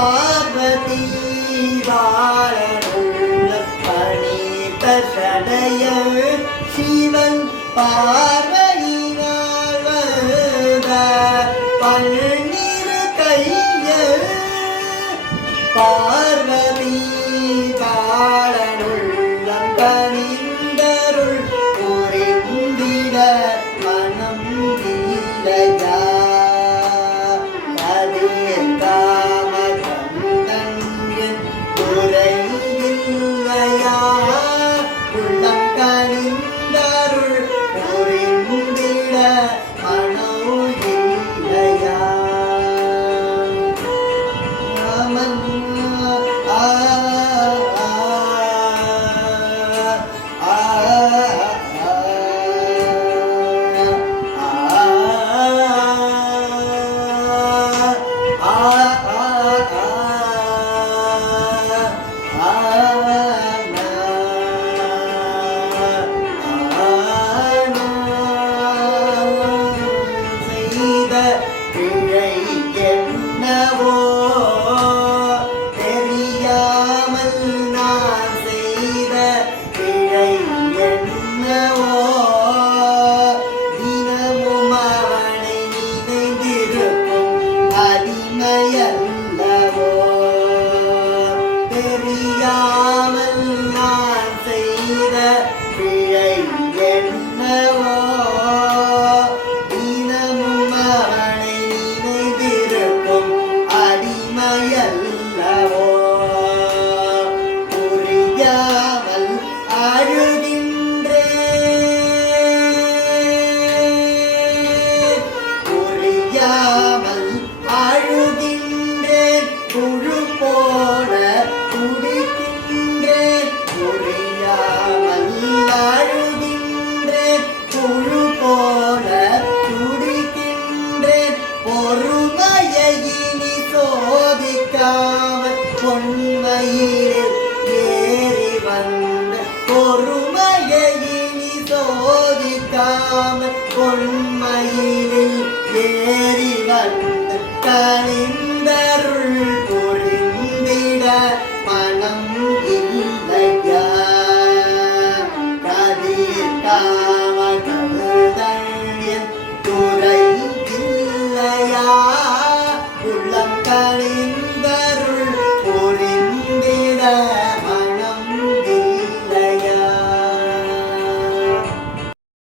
பார்வதி வாழனுள்ள பணித்த சடையல் சிவன் பார்வையினால் வந்த பன்னிரு கையல் பார்வதி வாழனுள்ளம் கனிந்தருள் புரிந்திட மனம் இல்லையா கதிர் காம கந்தன் குறையில்லையா உள்ளம் கனிந்தருள் புரிந்திட மனம் இல்லையா ராமன் பிழை என்னவோ தெரியாமல் நான் செய்த பிழை என்னவோ தினமும் அவனை நினைந்திருக்கும் அடிமையல்லவோ தெரியாமல் நான் செய்த பிழை என்னவோ தினமும் அவனை நினைந்திருக்கும் அடிமையல்லவோ புரியாமல் அழுகின்றேன் புரியாமல் அழுகின்றேன் புழு போல துடிக்கின்றேன் புரியாமல் அழுகின்றேன் புழு போல துடிக்கின்றேன் பொறுமையை இனி சோதிக்காமல் பொன்மையில் ஏறி வந்த பொறுமையை இனி சோதிக்காமல் பொன்மையில் ஏறி வந்த கனிந்த